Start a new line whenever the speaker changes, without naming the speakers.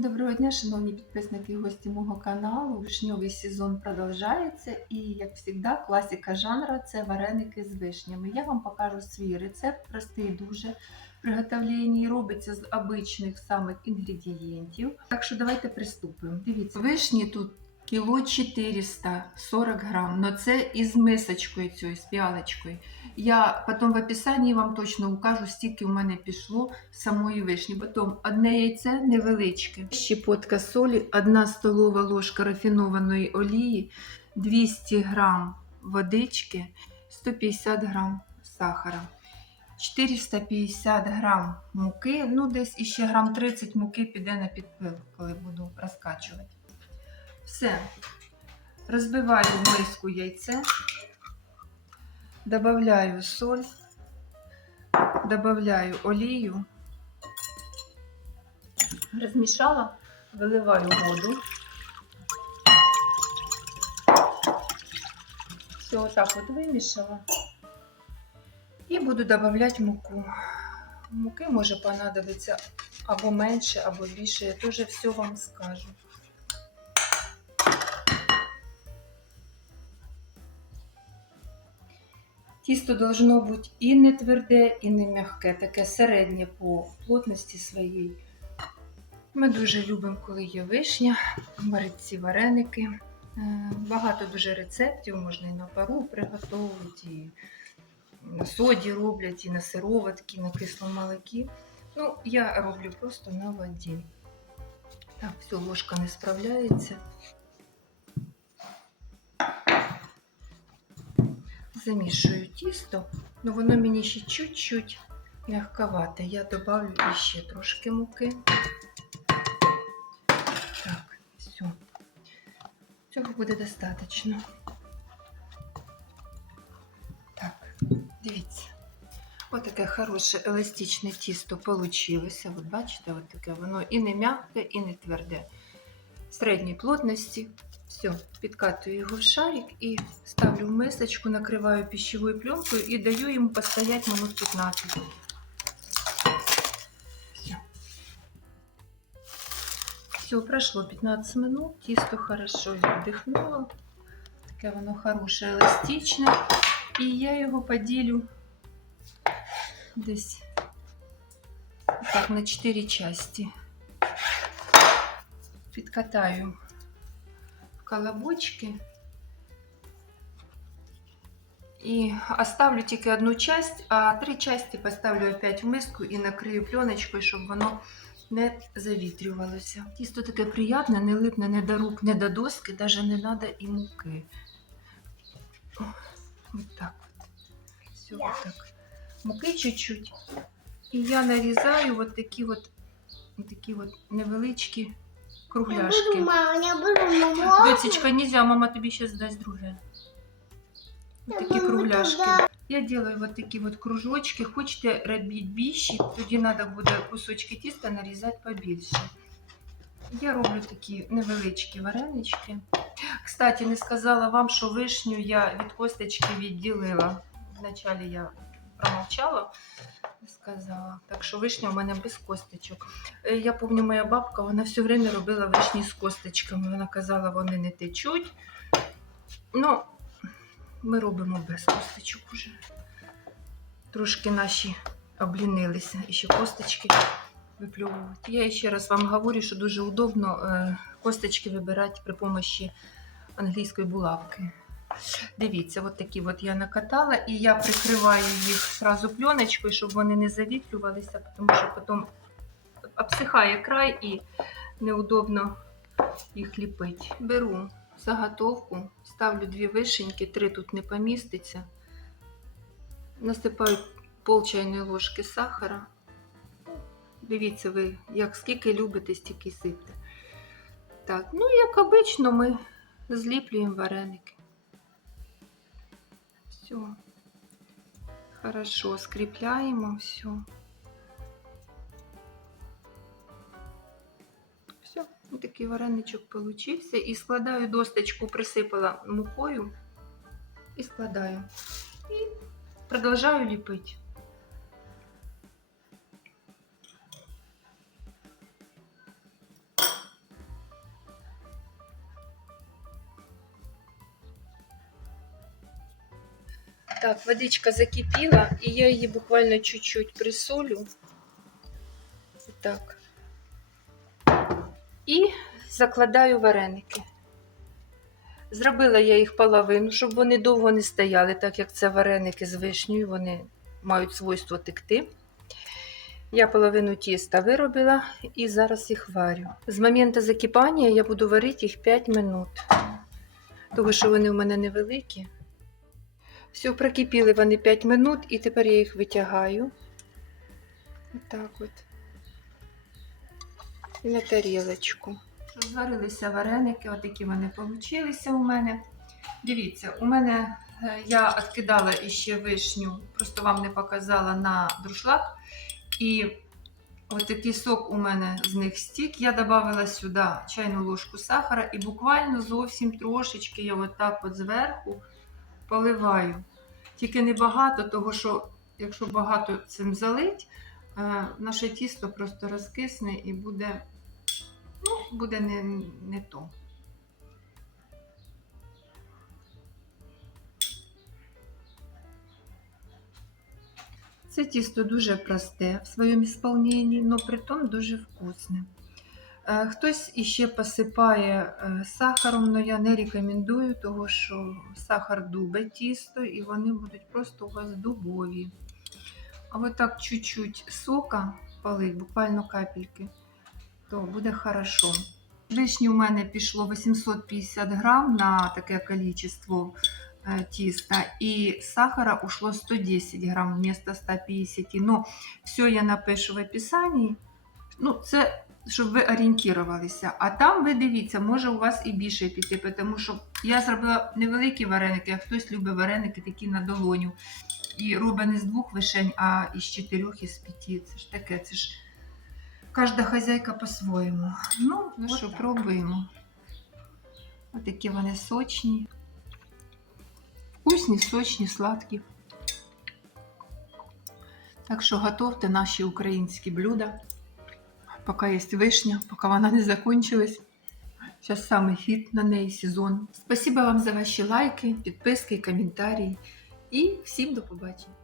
Доброго дня, шановні підписники і гості мого каналу. Вишньовий сезон продовжається і, як завжди, класика жанру це вареники з вишнями. Я вам покажу свій рецепт, простий дуже приготовлення робиться з обичних самих інгредієнтів. Так що давайте приступимо. Дивіться, вишні тут кіло 440 грам, але це із мисочкою цією, з піалочкою. Я потім в описанні вам точно укажу, стільки в мене пішло самої вишні. Потім одне яйце невеличке, щепотка солі, 1 столова ложка рафінованої олії, 200 грам водички, 150 грам сахара. 450 грам муки, ну десь іще грам 30 муки піде на підпил, коли буду розкачувати. Все. Розбиваю в миску яйце, добавляю соль, добавляю олію, розмішала, виливаю воду. Все, отак от вимішала. І буду додавати муку. Муки може понадобиться або менше, або більше. Я теж все вам скажу. Тісто должно бути і не тверде, і не м'яке, таке середнє по плотності своїй. Ми дуже любимо, коли є вишня, варить ці вареники. Е, Багато дуже рецептів, можна і на пару приготувати, і на соді роблять, і на сироватки, на кислому. Ну, я роблю просто на воді. Так, все, ложка не справляється. Замішую тісто, але воно мені ще чуть-чуть м'ягковате. Я добавлю ще трошки муки. Так, все. Цього буде достатньо. Так, дивіться. Ось таке хороше еластичне тісто получилося. От бачите, от таке воно і не м'яке, і не тверде. Середньої плотності. Все, підкатую його в шарик і ставлю в мисочку, накриваю пищевою пленкою і даю йому постоять минут 15. Все. Все, прошло 15 минут, тісто хорошо віддихнуло. Таке воно хороше, еластичне. І я його поділю десь так на 4 части. Підкатаю в Колобочки. І оставлю тільки одну часть, а три части поставлю опять в миску і накрию пленочкою, щоб воно не завітрювалося. Тісто таке приємне, не липне не до рук, не до доски, навіть не треба і муки. О, Ось так от. Все, вот так. Муки чуть-чуть. І я нарізаю от такі от, от такі от невеличкі
Я буду, мама, я буду, мама.
Дочечка, нельзя, мама тобі ще дасть друге. Вот такі кругляшки. Я делаю вот такі вот кружочки. Хочете робити більші, тоді треба буде кусочки тіста нарізати побільше. Я роблю такі невеличкі варенички. Кстати, не сказала вам, що вишню я від косточки відділила. Вначалі я промовчала, сказала. Так що вишня у мене без косточок. Е, Я пам'ятаю, моя бабка, вона все время робила вишні з косточками. Вона казала, вони не течуть. Ну, ми робимо без косточок уже. Трошки наші облінилися і ще косточки виплювувати. Я ще раз вам говорю, що дуже удобно е, косточки вибирати при допомогі англійської булавки. Дивіться, от такі от я накатала, і я прикриваю їх сразу пленочкою, щоб вони не завітрювалися, тому що потім обсихає край і неудобно їх ліпити. Беру заготовку, ставлю дві вишеньки, три тут не поміститься. Насипаю пол чайної ложки сахара. Дивіться, ви як скільки любите, стільки сипте. Так, ну як обично, ми зліплюємо вареники. Все. Хорошо, скріпляємо все. Все, такий вареничок получився. І складаю досточку, присипала мукою і складаю. І продовжую ліпити. Так, водичка закипіла, і я її буквально чуть-чуть присолю. Так. І закладаю вареники. Зробила я їх половину, щоб вони довго не стояли, так як це вареники з вишнею, вони мають свойство текти. Я половину тіста виробила і зараз їх варю. З моменту закипання я буду варити їх 5 минут, тому що вони в мене невеликі. Все, прокипіли вони 5 минут, і тепер я їх витягаю. Отак от. І на тарілочку. Зварилися вареники, отакі вони получилися у мене. Дивіться, у мене е, я відкидала іще вишню, просто вам не показала на друшлак. І от такий сок у мене з них стік. Я додала сюди чайну ложку сахара і буквально зовсім трошечки я отак от зверху поливаю. Тільки не багато, того що якщо багато цим залить, е, наше тісто просто розкисне і буде, ну, буде не, не то. Це тісто дуже просте в своєму сповненні, але при тому дуже вкусне. Е, Хтось іще посипає е, сахаром, але я не рекомендую, тому що сахар дубе тісто і вони будуть просто у вас дубові. А от так чуть-чуть сока полить, буквально капельки, то буде хорошо. Вишні у мене пішло 850 грам на таке количество е, тіста, і сахара ушло 110 грам вместо 150. Ну, все я напишу в описанні. Ну, це щоб ви орієнтувалися. А там ви дивіться, може у вас і більше піти, тому що я зробила невеликі вареники, а хтось любить вареники такі на долоню. І робить не з двох вишень, а із чотирьох, із п'яти. Це ж таке, це ж кожна хазяйка по-своєму. Ну, ну що,
так.
пробуємо. Ось такі вони сочні. Вкусні, сочні, сладкі. Так що готовте наші українські блюда. Поки є вишня, поки вона не закончилась. Зараз саме хіт на неї сезон. Спасибо вам за ваші лайки, підписки, коментарі. І всім до побачення.